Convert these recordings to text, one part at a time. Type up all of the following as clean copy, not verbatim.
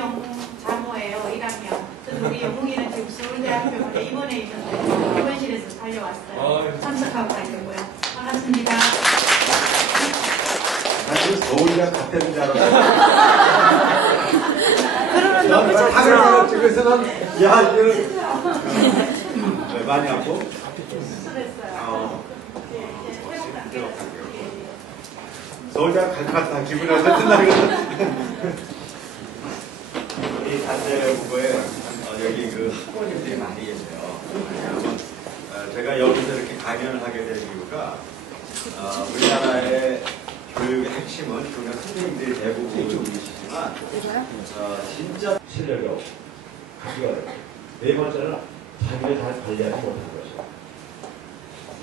김영웅 장모예요. 1학년. 그래서 우리 영웅이는 지금 서울대학교에 입원해 있는데 입원실에서 달려왔어요. 참석하고 가려고요. 반갑습니다. 사실 서울이랑 같은 줄 알았어요. 그러면 너무 좋죠. 그래서 난, 야, 이거는. 많이 아프고? 스트레스요. 서울대학 갈 것 같다. 기분이 어쨌든 날이거든. 이 단체 후보에 여기 그 학부모님들이 많이 계세요. 왜냐하면 제가 여기서 이렇게 강연을 하게 된 이유가 우리나라의 교육의 핵심은 그냥 선생님들이 대부분이시지만 진짜 실력이 없고 가기가 어렵고 네 번째는 자기를 잘 관리하지 못하는 것이고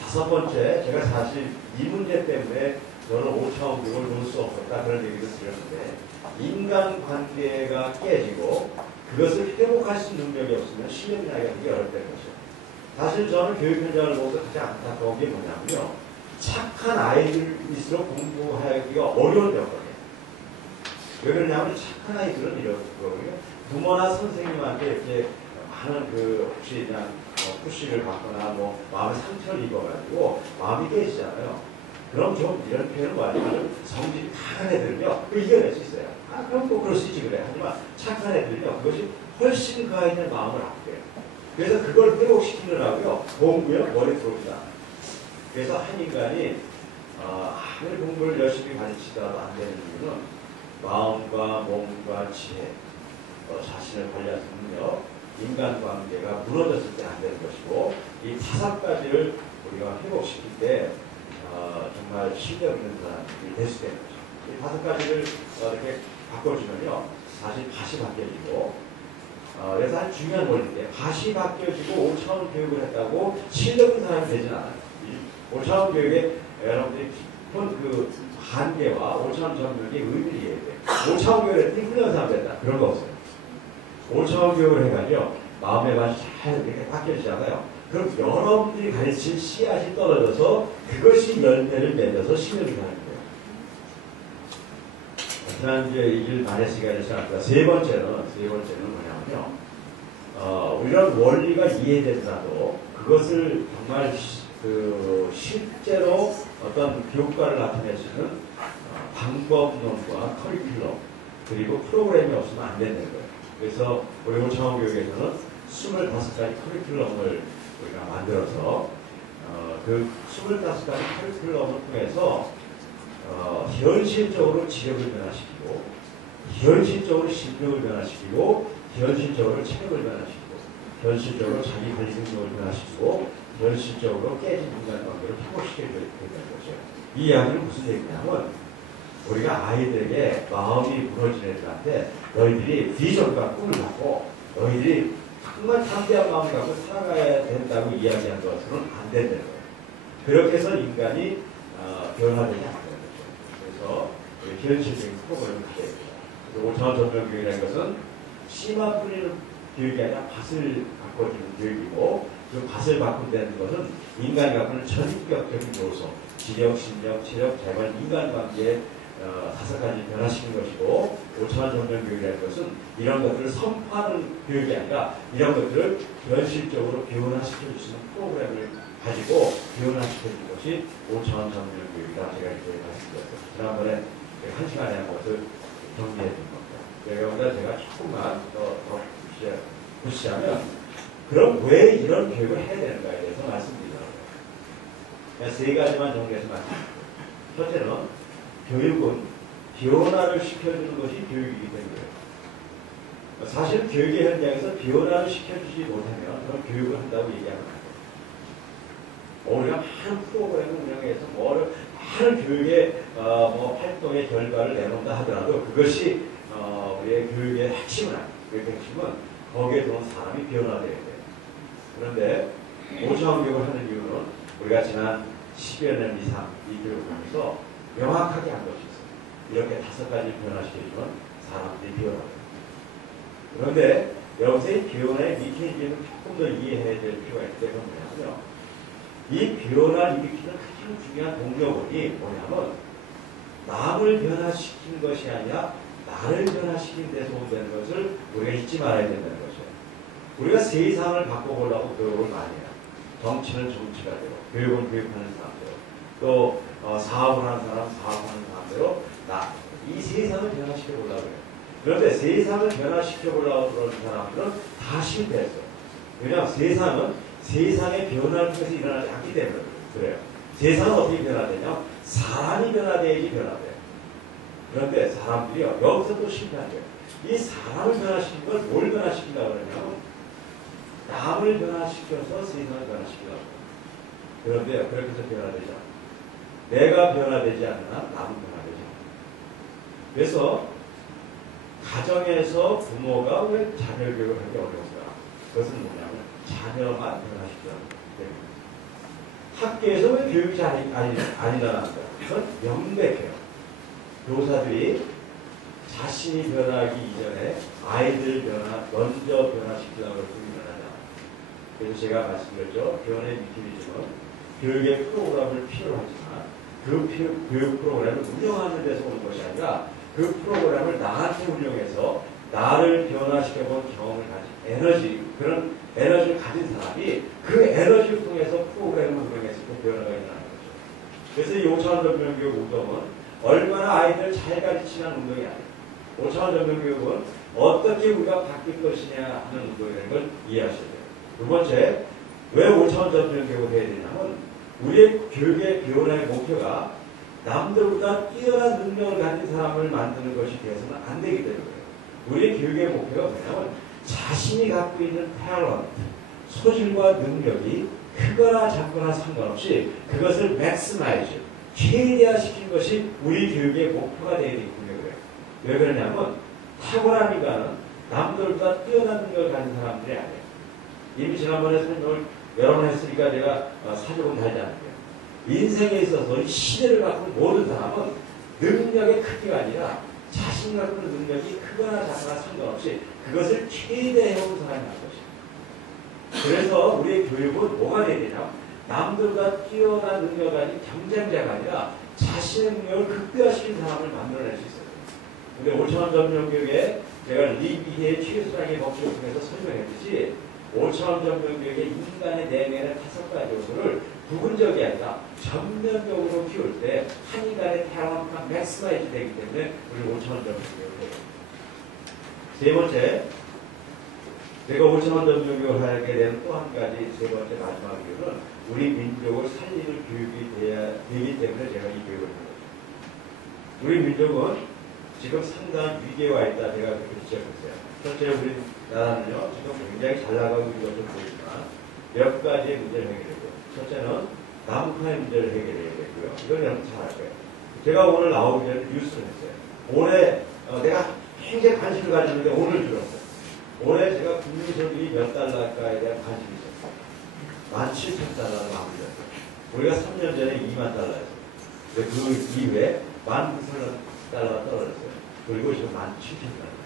다섯 번째 제가 사실 이 문제 때문에 저는 5차원 교육을 놓을 수 없었다 그런 얘기도 드렸는데 인간관계가 깨지고 그것을 회복할 수 있는 능력이 없으면 실력이 나기가 되게 어렵다는 것이죠. 사실 저는 교육 현장을 보면서 가장 안타까운 게 뭐냐면요. 착한 아이들일수록 공부하기가 어려운 데였거든요. 왜 그러냐면 착한 아이들은 이런 거거든요. 부모나 선생님한테 이렇게 많은 혹시 그냥 푸시를 받거나 마음에 상처를 입어가지고 마음이 깨지잖아요. 그럼 좀 이런 표현을 말하면 성질이 강한 애들은요, 이겨낼 수 있어요. 그럼 또 그럴 수 있지 그래. 하지만 착한 애들은요, 그것이 훨씬 그 아이의 마음을 아프게 해요. 그래서 그걸 회복시키느라고요, 공부에 머리 들어오지 않아요. 그래서 한 인간이 아무리 공부를 열심히 가르치더라도 안 되는 이유는 마음과 몸과 지혜, 자신을 관리할 수 있는 능력, 인간관계가 무너졌을 때 안 되는 것이고 이 다섯 가지를 우리가 회복시킬 때 정말 실력 있는 사람이 될 수 있는 거죠. 이 다섯 가지를 이렇게 바꿔주면요, 사실 밭이 바뀌어지고 그래서 아주 중요한 원리인데 밭이 바뀌어지고 5차원 교육을 했다고 실력 있는 사람이 되진 않아요. 5차원 교육에 여러분들이 깊은 그 한계와 5차원 전문의 의미를 이해해야 돼요. 5차원 교육을 했더니 훌륭한 사람 됐다. 그런 거 없어요. 5차원 교육을 해가지고 마음의 밭이 잘 이렇게 바뀌어지잖아요. 그럼 여러분들이 가르친 씨앗이 떨어져서 그것이 열매를 맺어서 실력이 가는 거예요. 지난주에 이길 말의 시간을 시작합니다. 세 번째는 뭐냐면요. 이런 원리가 이해되더라도 그것을 정말 실제로 어떤 교과를 나타낼 수 있는 방법론과 커리큘럼 그리고 프로그램이 없으면 안 되는 거예요. 그래서 우리 5차원 교육에서는 25가지 커리큘럼을 우리가 만들어서 그 25가지 커리큘럼을 통해서 현실적으로 지력을 변화시키고 현실적으로 실력을 변화시키고 현실적으로 체력을 변화시키고 현실적으로 자기 관리 능력을 변화시키고 현실적으로 깨진 인간관계를 회복시켜야 된다는 거죠. 이 이야기는 무슨 얘기냐면 우리가 아이들에게 마음이 무너진 애들한테 너희들이 비전과 꿈을 갖고 너희들이 정말 담대한 마음을 갖고 살아가야 된다고 이야기한 것은 안 된다는 거예요. 그렇게 해서 인간이 변화되지 않는 거죠. 그래서 현실적인 프로그램을 가져야 됩니다. 그래서 5차원 전면 교육이라는 것은 씨만 뿌리는 교육이 아니라 밭을 바꿔주는 교육이고 그 밭을 바꾼다는 것은 인간이 갖고 있는 전격적인 요소, 지력, 심력, 체력, 재관, 인간관계에 5가지 변화시키는 것이고 5차원 전면 교육이라는 것은 이런 것들을 선포하는 교육이 아니라 이런 것들을 현실적으로 변화시켜줄 수 있는 프로그램을 가지고 변화시켜주는 것이 5차원 전면 교육이다. 제가 이렇게 말씀드렸습니다. 지난번에 1시간에 한 것을 정리해 준 겁니다. 여기다 제가 조금만 더 보시자면 그럼 왜 이런 교육을 해야 되는가에 대해서 말씀드리려고 해요. 세 가지만 정리해서 말씀드립니다. 첫째는 교육은 변화를 시켜주는 것이 교육이기 때문에 사실 교육의 현장에서 변화를 시켜주지 못하면 그런 교육을 한다고 얘기하면 안 돼요. 우리가 많은 프로그램을 운영해서 많은 교육의 활동의 결과를 내놓는다 하더라도 그것이 우리의 교육의 핵심은 아니에요. 교육의 핵심은 거기에 들어온 사람이 변화되어야 돼요. 그런데 5차원 교육을 하는 이유는 우리가 지난 10여 년 이상 이 교육을 하면서 명확하게 한 것이 있어요. 이렇게 5가지 변화시켜주면 사람들이 변화돼요. 그런데 여기서 이 변화의 미케니즘을 조금 더 이해해야 될 필요가 있기 때문에 뭐냐면요. 이 변화를 일으키는 가장 중요한 동력이 뭐냐면 남을 변화시키는 것이 아니라 나를 변화시키는 데 도움되는 것을 우리가 잊지 말아야 된다는 거죠. 우리가 세상을 바꿔보려고 교육을 많이 해요. 정치는 정치가 되고, 교육은 교육하는 사람대로, 또 사업을 하는 사람, 사업하는 사람대로 이 세상을 변화시켜보려고 해요. 그런데 세상을 변화시켜보려고 그러는 사람들은 다 실패했어요. 왜냐하면 세상은 세상의 변화를 통해서 일어나지 않기 때문에 그래요. 세상은 어떻게 변화되냐? 사람이 변화돼야지 변화돼요. 그런데 사람들이요, 여기서 또 실패한 거예요. 이 사람을 변화시키는 걸 뭘 변화시킨다고 그러냐면 남을 변화시켜서 세상을 변화시키려고 해요. 그런데 그렇게 해서 변화되지 않아요. 내가 변화되지 않으나 남은 변화되지 않아요. 그래서 가정에서 부모가 왜 자녀 교육을 하기 어려운가? 그것은 뭐냐면 자녀만 변화시키려는 때문입니다. 학교에서 왜 교육이 아니라는 거야? 그건 명백해요. 교사들이 자신이 변화하기 이전에 아이들 먼저 변화시키려고 고민을 하냐. 그래서 제가 말씀드렸죠. 교원의 미티비즘은 교육의 프로그램을 필요로 하지만 그 교육 프로그램을 운영하는 데서 오는 것이 아니라 그 프로그램을 나한테 운영해서 나를 변화시켜본 경험을 가진 그런 에너지를 가진 사람이 그 에너지를 통해서 프로그램을 운영했을 때 변화가 일어나는 거죠. 그래서 이 5차원 전면교육 운동은 얼마나 아이들 잘 가르치는 운동이 아니에요. 5차원 전면교육은 어떻게 우리가 바뀔 것이냐 하는 운동이라는 걸 이해하셔야 돼요. 두 번째, 왜 5차원 전면교육을 해야 되냐면 우리의 교육의 변화의 목표가 남들보다 뛰어난 능력을 가진 사람을 만드는 것이 되어서는 안 되기 때문에 우리의 교육의 목표가 뭐냐면 자신이 갖고 있는 탤런트, 소질과 능력이 크거나 작거나 상관없이 그것을 맥스마이즈, 최대화시키는 것이 우리 교육의 목표가 되어야 되기 때문에 그래요. 왜 그러냐면 탁월한 인간은 남들보다 뛰어난 능력을 가진 사람들이 아니에요. 이미 지난번에 설명을 여러 번 했으니까 제가 사족은 달지 않을게요. 인생에 있어서 이 시대를 갖고 모든 사람은 능력의 크기가 아니라 자신 갖고 있는 능력이 크거나 작거나 상관없이 그것을 최대해온 사람이 한 것이에요. 그래서 우리의 교육은 뭐가 돼야 되냐? 남들보다 뛰어난 능력을 가진 경쟁자가 아니라 자신의 능력을 극대화시킨 사람을 만들어낼 수 있어요. 근데 5차원 전면교육에 제가 리비의 최소량의 법칙을 통해서 설명했듯이 5차원 전면교육의 인간의 내면의 5가지 요소를 부분적이 아니라 전면적으로 키울 때 한 인간의 태양만큼 맥스마이즈 되기 때문에 우리 5차원 전면교육을 해요. 세 번째, 제가 5차원 전면교육을 하게 된 또 한 가지 세 번째 마지막 이유는 우리 민족을 살리는 교육이 되기 때문에 제가 이 교육을 합니다. 우리 민족은 지금 상당한 위기에 와 있다. 제가 그렇게 지적했어요. 첫째, 우리 나라는요, 지금 굉장히 잘 나가고 있는 것으로 보이지만 몇 가지의 문제를 해결해야 돼요. 첫째는 남북한의 문제를 해결해야 되고요. 이건 여러분 잘 알 거예요. 제가 오늘 나오기 전에 뉴스를 했어요. 올해 내가 굉장히 관심을 가지는데 오늘 들었어요. 올해 제가 국민소득이 몇 달러일까에 대한 관심이 있었어요. 17,000달러를 마무리했어요. 우리가 3년 전에 2만 달러였어요. 그 이후에 19,000달러가 떨어졌어요. 그리고 지금 17,000달러.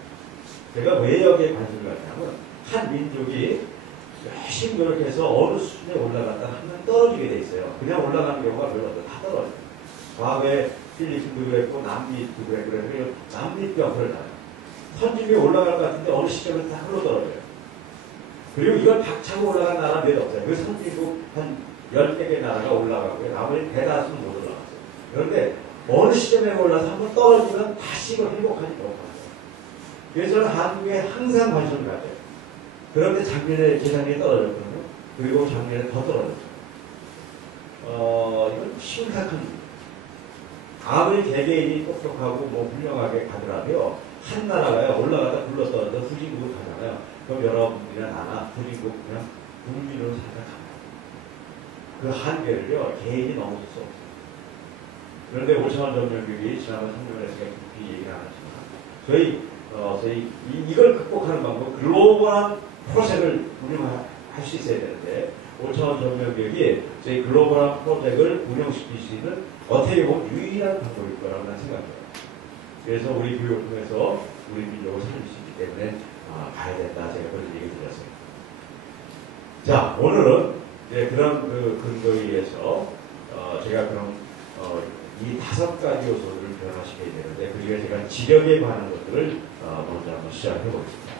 제가 왜 여기에 관심을 갖냐면 한 민족이 열심히 노력해서 어느 수준에 올라갔다 하면 떨어지게 돼 있어요. 그냥 올라가는 경우가 별로 없어요. 다 떨어져요. 과거에 필리핀도 그랬고 남미도 그랬고 남미도 옆으로 나요. 선진국에 올라갈 것 같은데 어느 시점에 다 흘러떨어져요. 그리고 이걸 박차고 올라간 나라 몇 없어요. 그 선진국 한 10개 개 나라가 올라가고요. 나머지 대다수는 못 올라갔어요. 그런데 어느 시점에 올라서 한번 떨어지면 다시 이걸 회복하지 못합니다. 그래서 저는 한국에 항상 관심을 가져요. 그런데 작년에 재작년에 떨어졌거든요. 그리고 작년에 더 떨어졌어요. 이건 심각한 문제예요. 아무리 개개인이 똑똑하고 훌륭하게 가더라도요. 한 나라가요. 올라가다 굴러떨어져 후진국을 가잖아요. 그럼 여러분들이나 나나 후진국 그냥 국민으로 살아가요. 그 한계를요. 개인이 넘어설 수 없어요. 그런데 5차원 전면교육이 지난번 설명에서 깊이 얘기를 안 하지만 저희 이걸 극복하는 방법, 글로벌한 프로젝트를 운영할 수 있어야 되는데 5차원 전면교육이 저희 글로벌한 프로젝트를 운영시킬 수 있는 어떻게 보면 유일한 방법일 거라고 난 생각해요. 그래서 우리 교육을 통해서 우리 민족을 살릴 수 있기 때문에 가야 된다. 제가 그런 얘기 드렸어요. 자, 오늘은 이제 그런 근거에 의해서 제가 그럼 이 5가지 요소들을 변화시켜야 되는데 그 중에 제가 지력에 관한 것들 것들을 먼저 한번 시작해 보겠습니다.